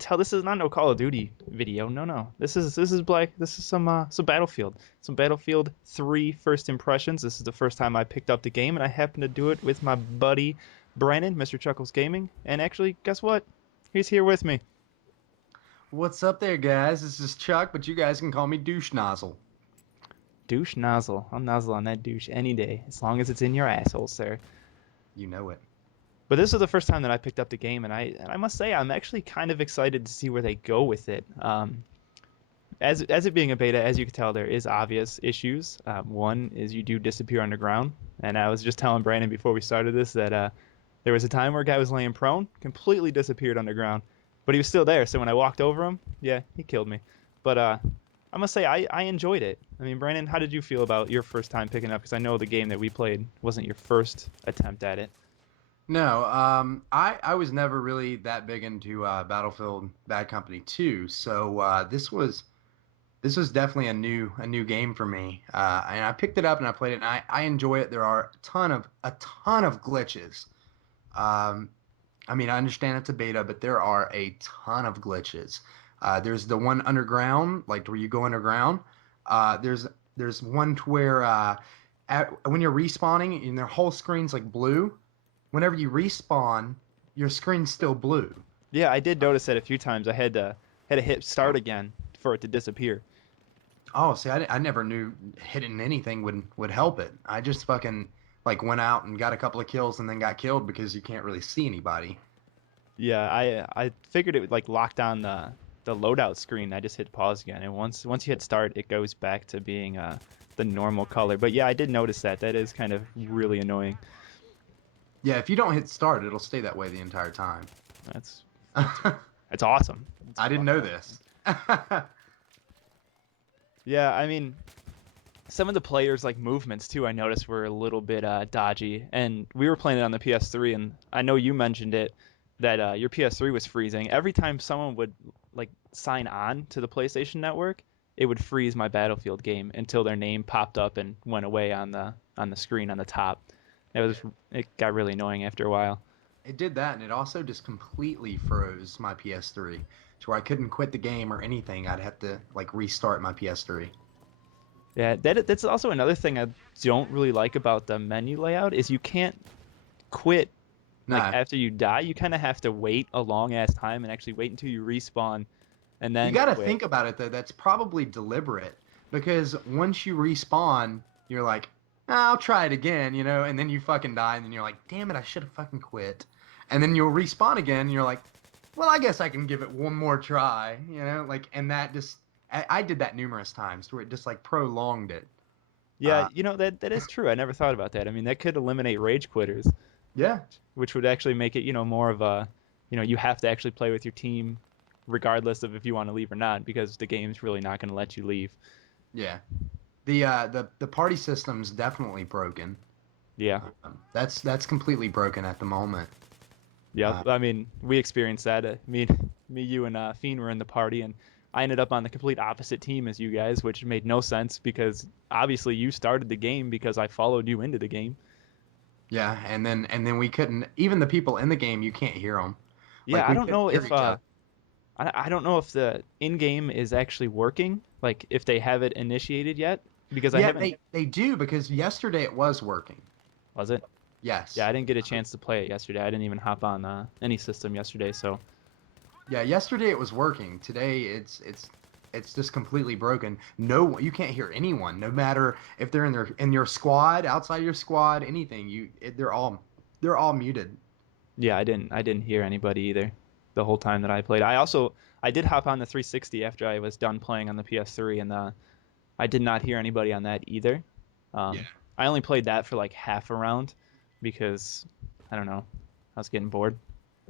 tell this is not no Call of Duty video. No. This is some Battlefield. Some Battlefield 3 first impressions. This is the first time I picked up the game, and I happened to do it with my buddy Brandon, Mr. Chuckles Gaming. And actually, guess what? He's here with me. What's up there, guys? This is Chuck, but you guys can call me Douche Nozzle. Douche nozzle. I'll nozzle on that douche any day, as long as it's in your asshole, sir. You know it. But this is the first time that I picked up the game, and I must say I'm actually kind of excited to see where they go with it. As it being a beta, as you can tell, there is obvious issues. One is you do disappear underground, and I was just telling Brandon before we started this that there was a time where a guy was laying prone, completely disappeared underground, but he was still there. So when I walked over him, yeah, he killed me. But I must say I enjoyed it. I mean, Brandon, how did you feel about your first time picking up? Because I know the game that we played wasn't your first attempt at it. No, I was never really that big into Battlefield Bad Company 2, so this was definitely a new game for me. And I picked it up and I played it, and I enjoy it. There are a ton of glitches. I mean, I understand it's a beta, but there are a ton of glitches. There's the one underground, like where you go underground. There's one to where when you're respawning and their whole screen's like blue. Whenever you respawn, your screen's still blue. Yeah, I did notice that a few times. I had to hit start again for it to disappear. Oh, see, I never knew hitting anything would help it. I just fucking like went out and got a couple of kills and then got killed because you can't really see anybody. Yeah, I figured it would like lock down the loadout screen. I just hit pause again, and once you hit start, it goes back to being the normal color. But yeah, I did notice that. That is kind of really annoying. Yeah, if you don't hit start, it'll stay that way the entire time. That's that's awesome. That's I didn't know this. Yeah, I mean, some of the players' like movements too, I noticed were a little bit dodgy. And we were playing it on the PS3, and I know you mentioned it that your PS3 was freezing. Every time someone would like sign on to the PlayStation Network, it would freeze my Battlefield game until their name popped up and went away on the screen on the top. It got really annoying after a while. It did that, and it also just completely froze my PS3 to where I couldn't quit the game or anything. I'd have to like restart my PS3. Yeah, that's also another thing I don't really like about the menu layout is you can't quit like Nah, after you die. You kind of have to wait a long ass time and actually wait until you respawn and you then got to quit. think about it though. That's probably deliberate because once you respawn, you're like, "Ah, I'll try it again, and then you fucking die, and then you're like, damn it, I should have fucking quit. And then you'll respawn again, and you're like, well, I guess I can give it one more try, like, and that just, I did that numerous times where it just like prolonged it. Yeah, Uh, that is true. I never thought about that. I mean, that could eliminate rage quitters, yeah, which would actually make it, more of a, you have to actually play with your team regardless of if you want to leave or not because the game's really not going to let you leave. yeah. The party system's definitely broken. Yeah. That's completely broken at the moment. Yeah, Uh, I mean, we experienced that. Me, you, and Fiend were in the party, and I ended up on the complete opposite team as you guys, which made no sense because obviously you started the game because I followed you into the game. yeah, and then we couldn't even the people in the game you can't hear them. Yeah, Like I we don't couldn't know hear if each other. I don't know if the in-game is actually working, like if they have it initiated yet, because I Yeah, haven't. they do because yesterday it was working. Was it? Yeah, Yes. I didn't get a chance to play it yesterday. I didn't even hop on any system yesterday, so Yeah, yesterday it was working. Today it's just completely broken. No, you can't hear anyone, no matter if they're in your squad, outside your squad, anything. They're all muted. yeah, I didn't hear anybody either the whole time that I played. I did hop on the 360 after I was done playing on the PS3, and I did not hear anybody on that either. Yeah. I only played that for like half a round because I don't know, I was getting bored.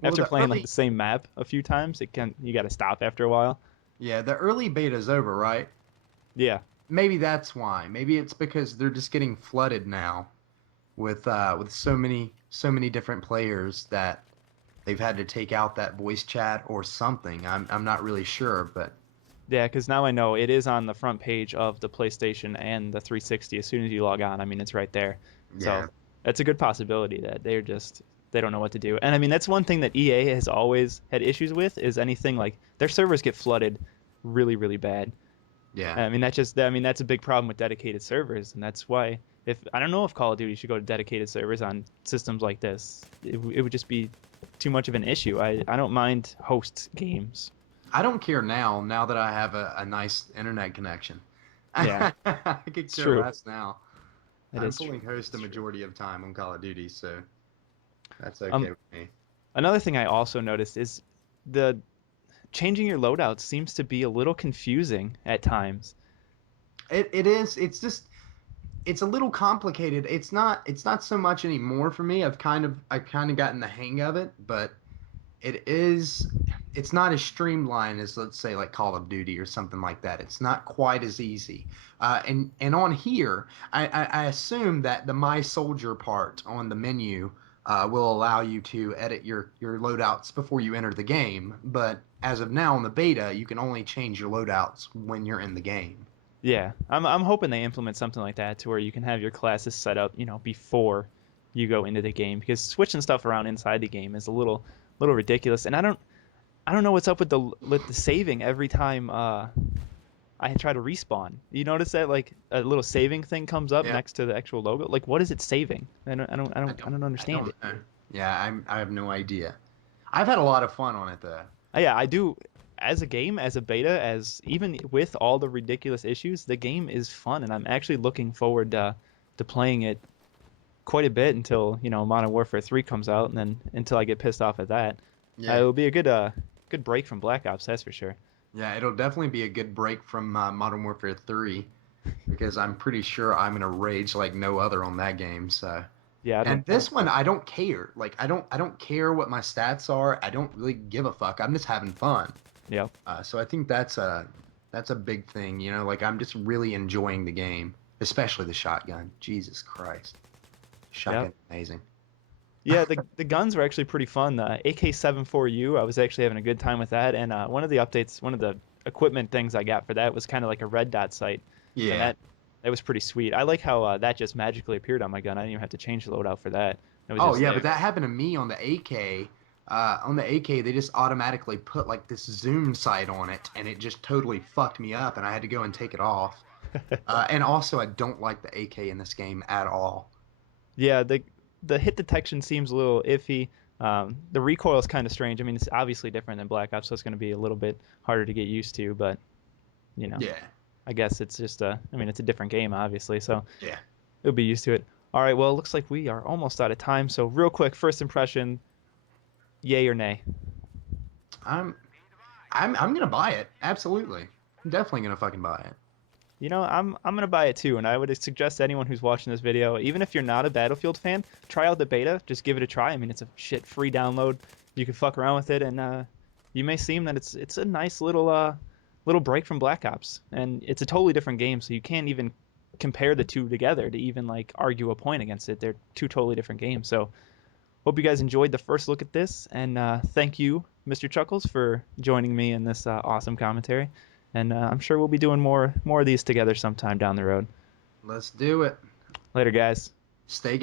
Well, After the playing like early the same map a few times, you got to stop after a while. yeah, the early beta's over, right? Yeah, Maybe that's why. Maybe it's because they're just getting flooded now with so many different players that they've had to take out that voice chat or something. I'm not really sure, but yeah, because now I know it is on the front page of the PlayStation and the 360. As soon as you log on, I mean it's right there. So yeah. that's a good possibility that they're just they don't know what to do. And I mean, that's one thing that EA has always had issues with is anything like their servers get flooded really, really bad. Yeah. I mean, that's a big problem with dedicated servers, and that's why if I don't know if Call of Duty should go to dedicated servers on systems like this. It would just be too much of an issue. I don't mind host games. I don't care now that I have a nice internet connection. Yeah, I could it's care true. less now. It I'm is true. pulling host the It's true. majority of time on Call of Duty, so that's Um, okay with me. Another thing I also noticed is the changing your loadouts seems to be a little confusing at times. It is. It's a little complicated. It's not so much anymore for me. I've kind of gotten the hang of it, but it is it's not as streamlined as, let's say, like Call of Duty or something like that. It's not quite as easy. And on here, I assume that the My Soldier part on the menu will allow you to edit your loadouts before you enter the game. But as of now in the beta, you can only change your loadouts when you're in the game. Yeah, I'm hoping they implement something like that to where you can have your classes set up, before you go into the game because switching stuff around inside the game is a little ridiculous. And I don't know what's up with the saving every time I try to respawn. You notice that like a little saving thing comes up Yeah, next to the actual logo? Like what is it saving? I don't I understand don't it. know. Yeah, I have no idea. I've had a lot of fun on it though. Yeah, I do. As a game, as a beta, as even with all the ridiculous issues, the game is fun, and I'm actually looking forward to playing it quite a bit until Modern Warfare 3 comes out, and then until I get pissed off at that. Yeah, It'll be a good break from Black Ops, that's for sure. yeah, it'll definitely be a good break from Modern Warfare 3 because I'm pretty sure I'm gonna rage like no other on that game. So, Yeah, and I don't this one I don't care. Like I don't care what my stats are. I don't really give a fuck. I'm just having fun. yeah. So I think that's a big thing. Like I'm just really enjoying the game, especially the shotgun. Jesus Christ, Yeah. shotgun amazing. Yeah, the guns were actually pretty fun. The AK-74U, I was actually having a good time with that. And one of the updates, one of the equipment things I got for that was kind of like a red dot sight, and Yeah. that was pretty sweet. I like how that just magically appeared on my gun. I didn't even have to change the loadout for that. It was Oh just yeah, but there. that happened to me on the AK. On the AK, they just automatically put like this zoom sight on it, and it just totally fucked me up, and I had to go and take it off. And also, I don't like the AK in this game at all. Yeah, the hit detection seems a little iffy. The recoil is kind of strange. I mean, it's obviously different than Black Ops, so it's going to be a little bit harder to get used to. But you know, Yeah, I guess it's just I mean, it's a different game, obviously, so yeah. you'll be used to it. All right, well, it looks like we are almost out of time. So real quick, first impression, yay or nay? I'm I'm gonna buy it. Absolutely. I'm definitely gonna fucking buy it. I'm gonna buy it too, and I would suggest to anyone who's watching this video, even if you're not a Battlefield fan, try out the beta. Just give it a try. I mean, it's a shit free download. You can fuck around with it, and you may seem that it's a nice little break from Black Ops, and it's a totally different game, so you can't even compare the two together to even like argue a point against it. They're two totally different games. So hope you guys enjoyed the first look at this, and thank you, Mr. Chuckles, for joining me in this awesome commentary. And I'm sure we'll be doing more of these together sometime down the road. Let's do it. Later, guys. Stay